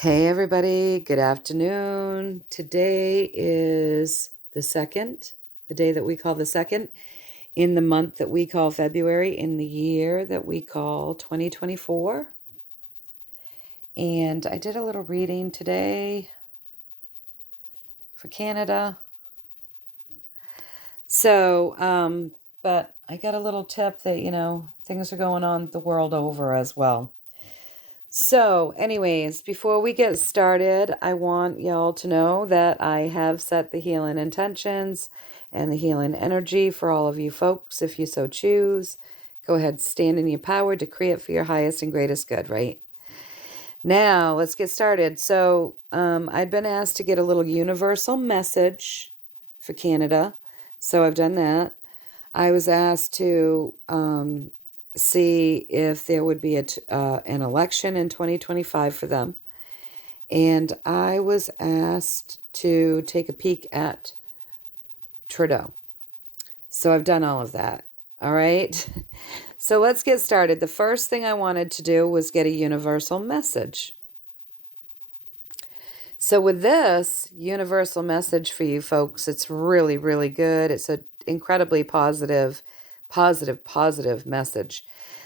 Hey everybody, good afternoon. Today is the 2nd, the day that we call the 2nd, in the month that we call February, in the year that we call 2024. And I did a little reading today for Canada. So, but I got a little tip that, things are going on the world over as well. So, anyways, before we get started, I want y'all to know that I have set the healing intentions and the healing energy for all of you folks, if you so choose. Go ahead, stand in your power, decree it for your highest and greatest good, right? Now, let's get started. So, I'd been asked to get a little universal message for Canada, so I've done that. I was asked to see if there would be an election in 2025 for them. And I was asked to take a peek at Trudeau. So I've done all of that. All right. So let's get started. The first thing I wanted to do was get a universal message. So with this universal message for you folks, it's really, really good. It's an incredibly positive message.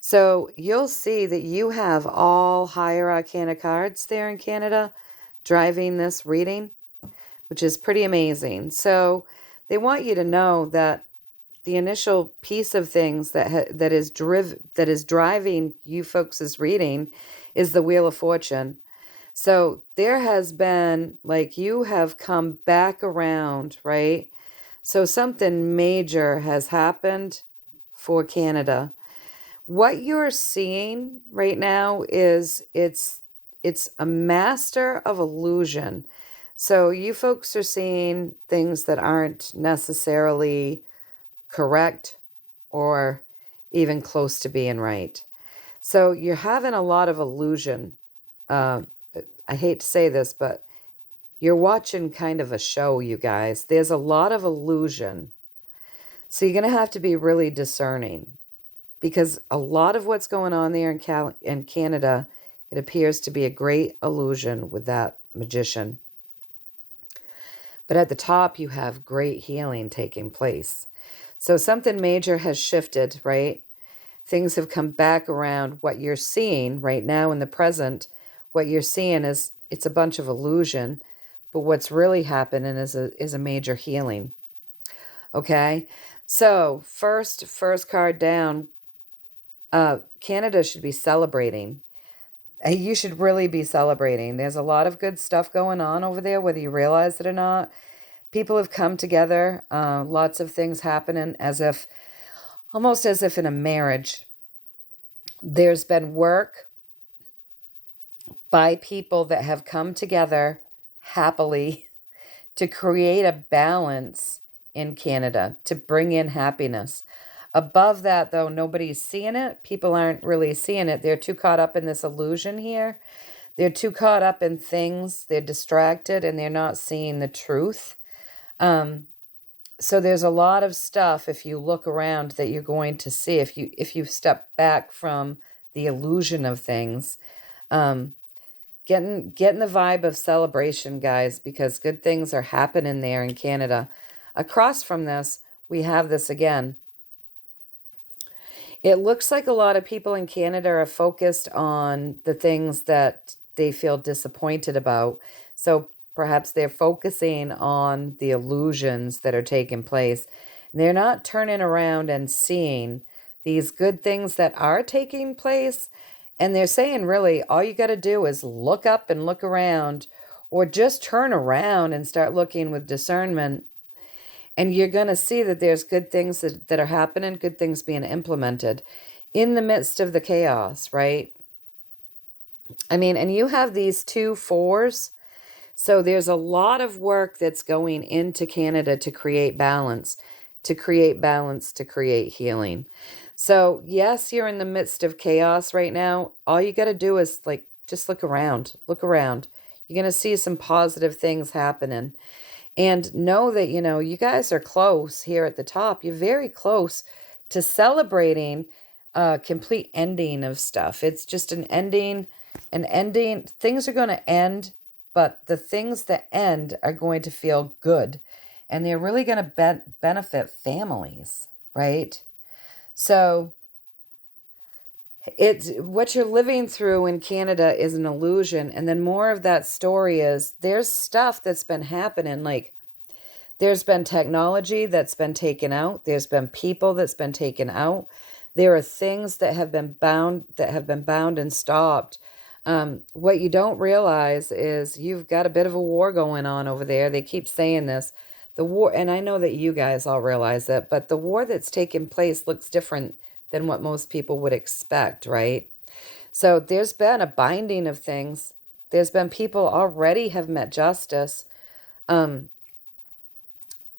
So you'll see that you have all higher arcana cards there in Canada driving this reading, which is pretty amazing. So they want you to know that the initial piece of things that is driving you folks' reading is the Wheel of Fortune. So there has been, like, you have come back around, right? So something major has happened for Canada. What you're seeing right now is it's a master of illusion. So you folks are seeing things that aren't necessarily correct or even close to being right. So you're having a lot of illusion. I hate to say this, but you're watching kind of a show, you guys. There's a lot of illusion. So you're going to have to be really discerning, because a lot of what's going on there in Canada, it appears to be a great illusion with that magician. But at the top, you have great healing taking place. So something major has shifted, right? Things have come back around. What you're seeing right now in the present, what you're seeing is it's a bunch of illusion, but what's really happening is a major healing. Okay? So first card down, Canada should be celebrating. You should really be celebrating. There's a lot of good stuff going on over there, whether you realize it or not. People have come together, lots of things happening almost as if in a marriage. There's been work by people that have come together happily to create a balance in Canada, to bring in happiness. Above that, though, nobody's seeing it. People aren't really seeing it. They're too caught up in this illusion here. They're too caught up in things. They're distracted and they're not seeing the truth. So there's a lot of stuff, if you look around, that you're going to see if you step back from the illusion of things. Getting the vibe of celebration, guys, because good things are happening there in Canada. Across from this, we have this again. It looks like a lot of people in Canada are focused on the things that they feel disappointed about. So perhaps they're focusing on the illusions that are taking place. They're not turning around and seeing these good things that are taking place. And they're saying, really, all you got to do is look up and look around, or just turn around and start looking with discernment. And you're going to see that there's good things that are happening, good things being implemented in the midst of the chaos, right? I mean, and you have these 2 4s. So there's a lot of work that's going into Canada to create balance, to create healing. So yes, you're in the midst of chaos right now. All you got to do is just look around. You're going to see some positive things happening. And know that, you guys are close here at the top. You're very close to celebrating a complete ending of stuff. It's just an ending. And ending, things are going to end, but the things that end are going to feel good. And they're really going to benefit families, right? So it's what you're living through in Canada is an illusion. And then more of that story is there's stuff that's been happening. Like there's been technology that's been taken out. There's been people that's been taken out. There are things that have been bound and stopped. What you don't realize is you've got a bit of a war going on over there. They keep saying this. The war, and I know that you guys all realize that, but the war that's taken place looks different than what most people would expect, right? So there's been a binding of things. There's been people already have met justice. And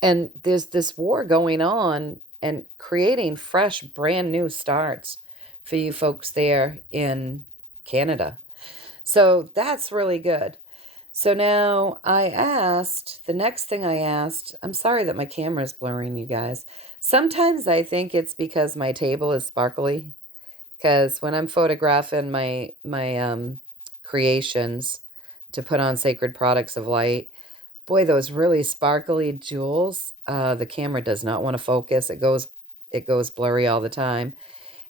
there's this war going on and creating fresh, brand new starts for you folks there in Canada. So that's really good. So now the next thing I asked, I'm sorry that my camera is blurring, you guys. Sometimes I think it's because my table is sparkly. Because when I'm photographing my creations to put on Sacred Products of Light, boy, those really sparkly jewels, the camera does not want to focus. It goes blurry all the time.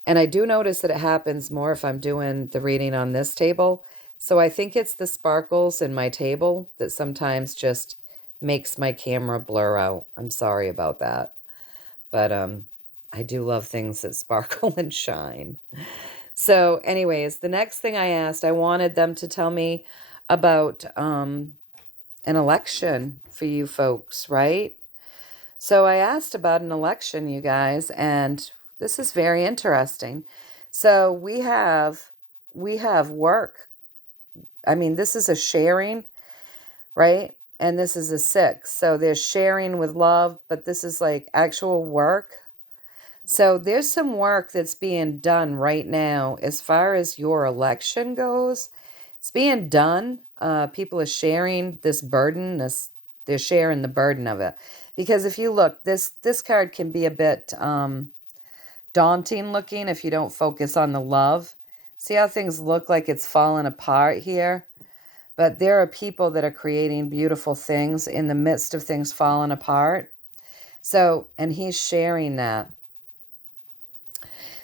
And I do notice that it happens more if I'm doing the reading on this table. So I think it's the sparkles in my table that sometimes just makes my camera blur out. I'm sorry about that. But I do love things that sparkle and shine. So anyways, the next thing I asked, I wanted them to tell me about an election for you folks, right? So I asked about an election, you guys, and this is very interesting. So we have work. I mean, this is a sharing, right? And this is a 6. So there's sharing with love, but this is like actual work. So there's some work that's being done right now as far as your election goes. It's being done. People are sharing this burden. They're sharing the burden of it. Because if you look, this card can be a bit daunting looking if you don't focus on the love. See how things look like it's falling apart here? But there are people that are creating beautiful things in the midst of things falling apart. So, and he's sharing that.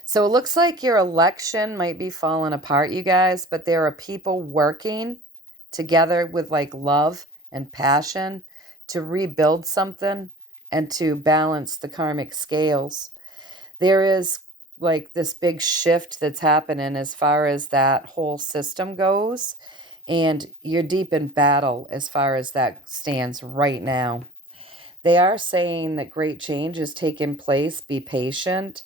So it looks like your election might be falling apart, you guys, but there are people working together with like love and passion to rebuild something and to balance the karmic scales. There is like this big shift that's happening as far as that whole system goes, and you're deep in battle as far as that stands right now. They are saying that great change is taking place. Be patient.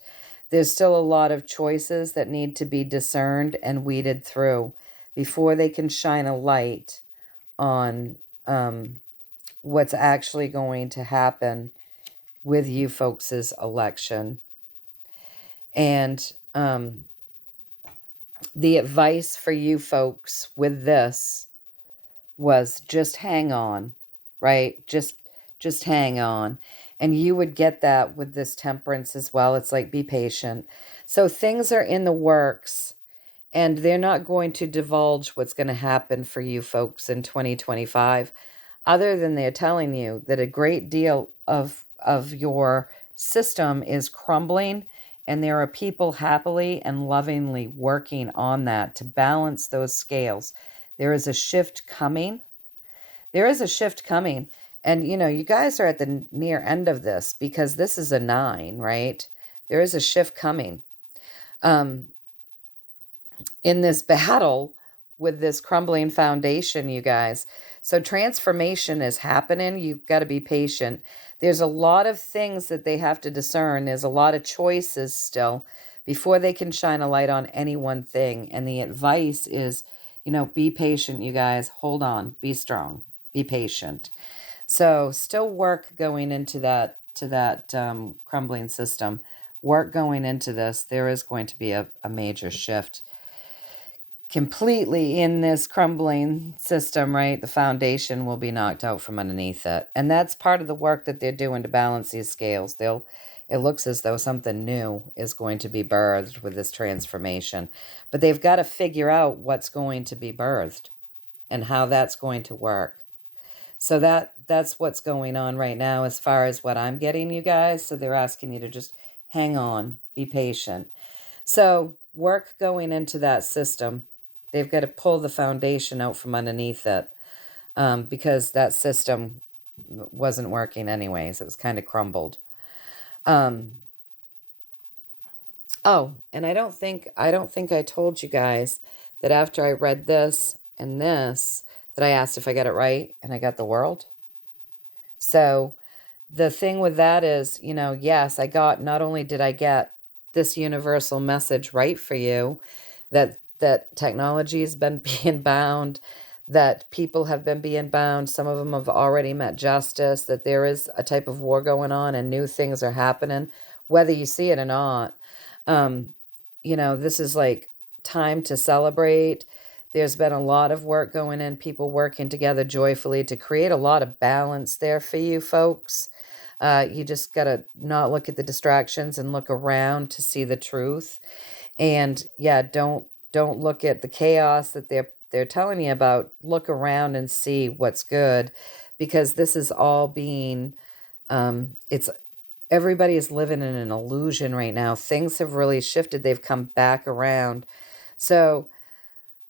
There's still a lot of choices that need to be discerned and weeded through before they can shine a light on what's actually going to happen with you folks' election. And the advice for you folks with this was just hang on, right? Just hang on. And you would get that with this temperance as well. It's like, be patient. So things are in the works, and they're not going to divulge what's going to happen for you folks in 2025, other than they're telling you that a great deal of your system is crumbling, and there are people happily and lovingly working on that to balance those scales. There is a shift coming. There is a shift coming. And, you know, you guys are at the near end of this because this is a 9, right? There is a shift coming in this battle with this crumbling foundation, you guys. So transformation is happening. You've got to be patient. There's a lot of things that they have to discern. There's a lot of choices still before they can shine a light on any one thing. And the advice is, you know, be patient, you guys. Hold on. Be strong. Be patient. So still work going into that crumbling system. Work going into this. There is going to be a major shift completely in this crumbling system, right? The foundation will be knocked out from underneath it. And that's part of the work that they're doing to balance these scales. They'll it looks as though something new is going to be birthed with this transformation. But they've got to figure out what's going to be birthed and how that's going to work. So that's what's going on right now as far as what I'm getting, you guys. So they're asking you to just hang on, be patient. So work going into that system. They've got to pull the foundation out from underneath it, because that system wasn't working anyways. It was kind of crumbled. Oh, and I don't think I told you guys that after I read this and this, that I asked if I got it right, and I got the world. So the thing with that is, yes, not only did I get this universal message right for you, that technology has been being bound, that people have been being bound, some of them have already met justice, that there is a type of war going on and new things are happening, whether you see it or not. This is like time to celebrate. There's been a lot of work going in, people working together joyfully to create a lot of balance there for you folks. You just got to not look at the distractions and look around to see the truth. And yeah, don't look at the chaos that they're telling you about. Look around and see what's good, because this is all being, everybody is living in an illusion right now. Things have really shifted. They've come back around. So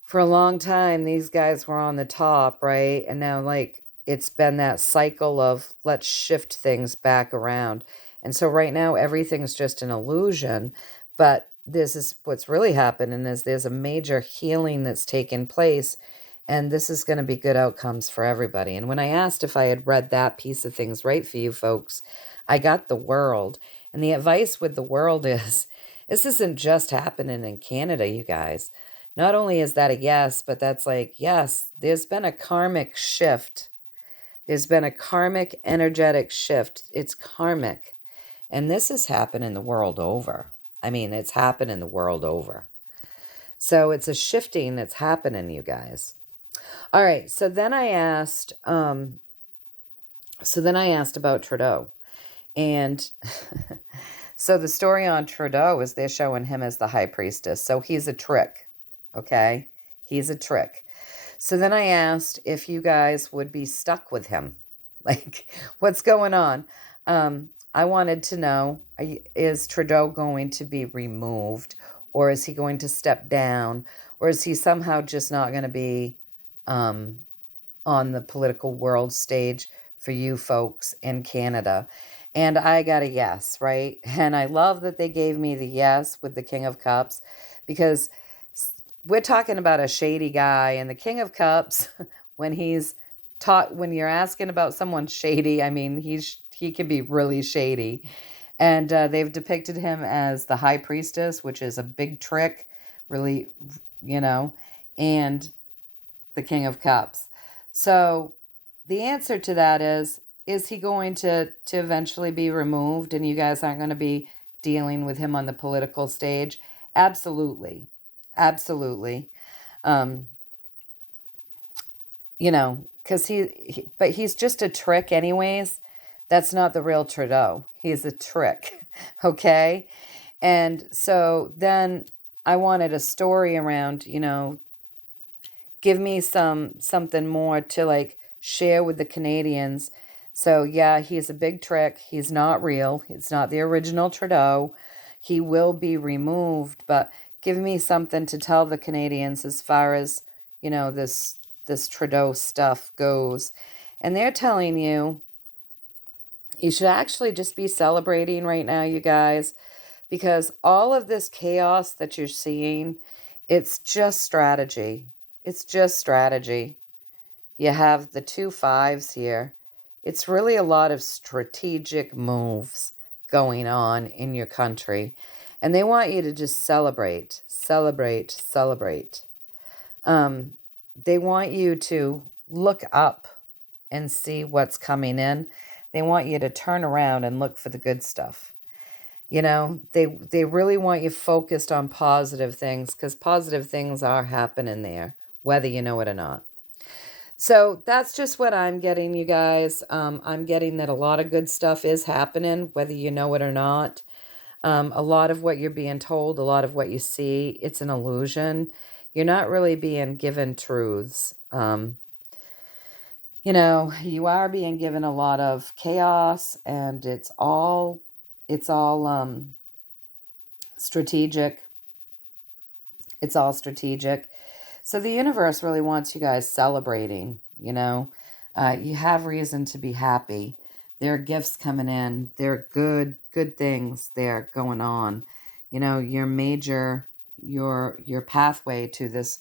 for a long time, these guys were on the top, right? And now, like, it's been that cycle of let's shift things back around. And so right now, everything's just an illusion. But this is what's really happening, is there's a major healing that's taken place. And this is going to be good outcomes for everybody. And when I asked if I had read that piece of things right for you folks, I got the world. And the advice with the world is, this isn't just happening in Canada, you guys. Not only is that a yes, but that's like, yes, there's been a karmic shift. There's been a karmic energetic shift. It's karmic. And this is happening the world over. I mean, it's happening the world over. So it's a shifting that's happening, you guys. All right. So then I asked about Trudeau. And so the story on Trudeau is they're showing him as the high priestess. So he's a trick. Okay? He's a trick. So then I asked if you guys would be stuck with him. Like, what's going on? I wanted to know, is Trudeau going to be removed? Or is he going to step down? Or is he somehow just not going to be on the political world stage for you folks in Canada? And I got a yes, right? And I love that they gave me the yes with the King of Cups, because we're talking about a shady guy, and the King of Cups, when you're asking about someone shady, I mean, he can be really shady. And they've depicted him as the high priestess, which is a big trick, really, and the King of Cups. So the answer to that is he going to eventually be removed and you guys aren't going to be dealing with him on the political stage? Absolutely. Absolutely. Because but he's just a trick anyways. That's not the real Trudeau. He's a trick. Okay? And so then I wanted a story around, give me something more to like share with the Canadians. So yeah, he's a big trick. He's not real. It's not the original Trudeau. He will be removed, but give me something to tell the Canadians as far as, this Trudeau stuff goes. And they're telling you should actually just be celebrating right now, you guys, because all of this chaos that you're seeing, it's just strategy. It's just strategy. You have the 2 5s here. It's really a lot of strategic moves going on in your country. And they want you to just celebrate, celebrate, celebrate. They want you to look up and see what's coming in. They want you to turn around and look for the good stuff. They really want you focused on positive things, because positive things are happening there, whether you know it or not. So that's just what I'm getting, you guys. I'm getting that a lot of good stuff is happening, whether you know it or not. A lot of what you're being told, a lot of what you see, it's an illusion. You're not really being given truths. You are being given a lot of chaos, and it's all strategic. It's all strategic. So the universe really wants you guys celebrating, You have reason to be happy. There are gifts coming in. There are good things there going on. Your pathway to this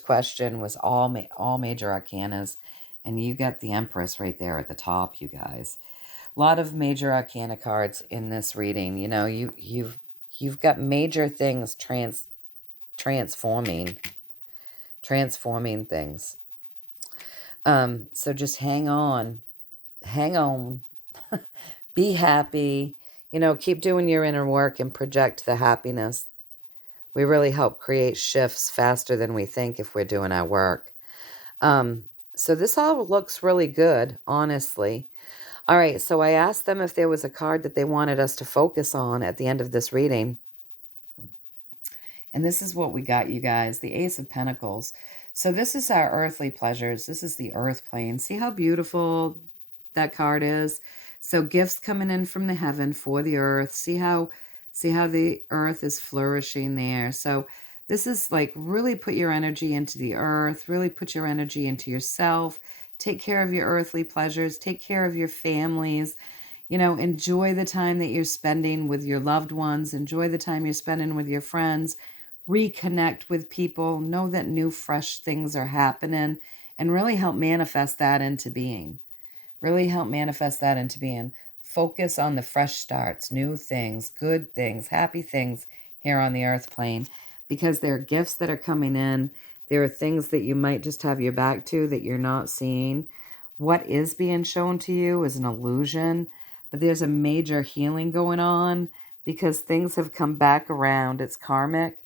question was all major arcanas, and you got the Empress right there at the top, you guys. A lot of major arcana cards in this reading. You've got major things transforming things. So just hang on, be happy, keep doing your inner work and project the happiness. We really help create shifts faster than we think if we're doing our work. So this all looks really good, honestly. All right, so I asked them if there was a card that they wanted us to focus on at the end of this reading. And this is what we got, you guys, the Ace of Pentacles. So this is our earthly pleasures. This is the earth plane. See how beautiful that card is? So gifts coming in from the heaven for the earth. See how the earth is flourishing there. So this is like really put your energy into the earth, really put your energy into yourself. Take care of your earthly pleasures. Take care of your families. Enjoy the time that you're spending with your loved ones. Enjoy the time you're spending with your friends. Reconnect with people. Know that new, fresh things are happening, and really help manifest that into being. Focus on the fresh starts, new things, good things, happy things here on the earth plane, because there are gifts that are coming in. There are things that you might just have your back to that you're not seeing. What is being shown to you is an illusion, but there's a major healing going on because things have come back around. It's karmic.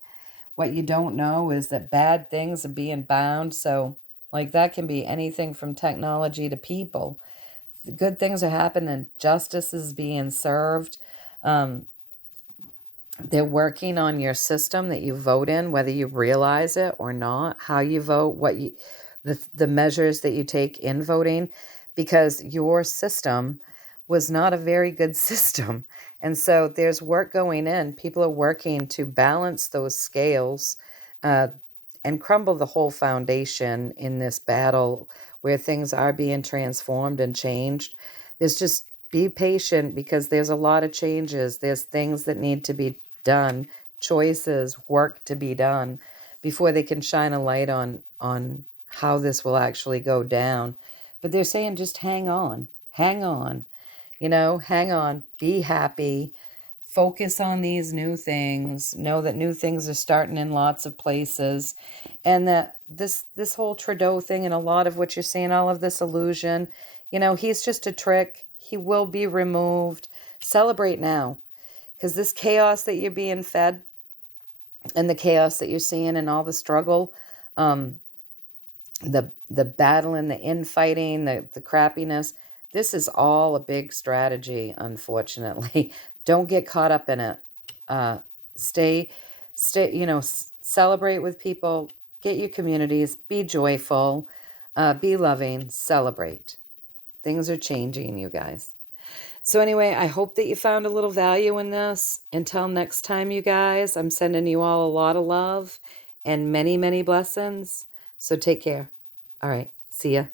What you don't know is that bad things are being bound. So, like, that can be anything from technology to people. Good things are happening. Justice is being served. They're working on your system that you vote in, whether you realize it or not, how you vote, the measures that you take in voting, because your system was not a very good system. And so there's work going in. People are working to balance those scales and crumble the whole foundation in this battle where things are being transformed and changed. There's just be patient, because there's a lot of changes. There's things that need to be done, choices, work to be done before they can shine a light on how this will actually go down. But they're saying just hang on, hang on, be happy, focus on these new things, know that new things are starting in lots of places, and that this whole Trudeau thing and a lot of what you're seeing, all of this illusion, he's just a trick. He will be removed. Celebrate now, because this chaos that you're being fed and the chaos that you're seeing and all the struggle, the battle and the infighting, the crappiness, this is all a big strategy, unfortunately. Don't get caught up in it. Stay, celebrate with people, get your communities, be joyful, be loving, celebrate. Things are changing, you guys. So anyway, I hope that you found a little value in this. Until next time, you guys, I'm sending you all a lot of love and many, many blessings. So take care. All right. See ya.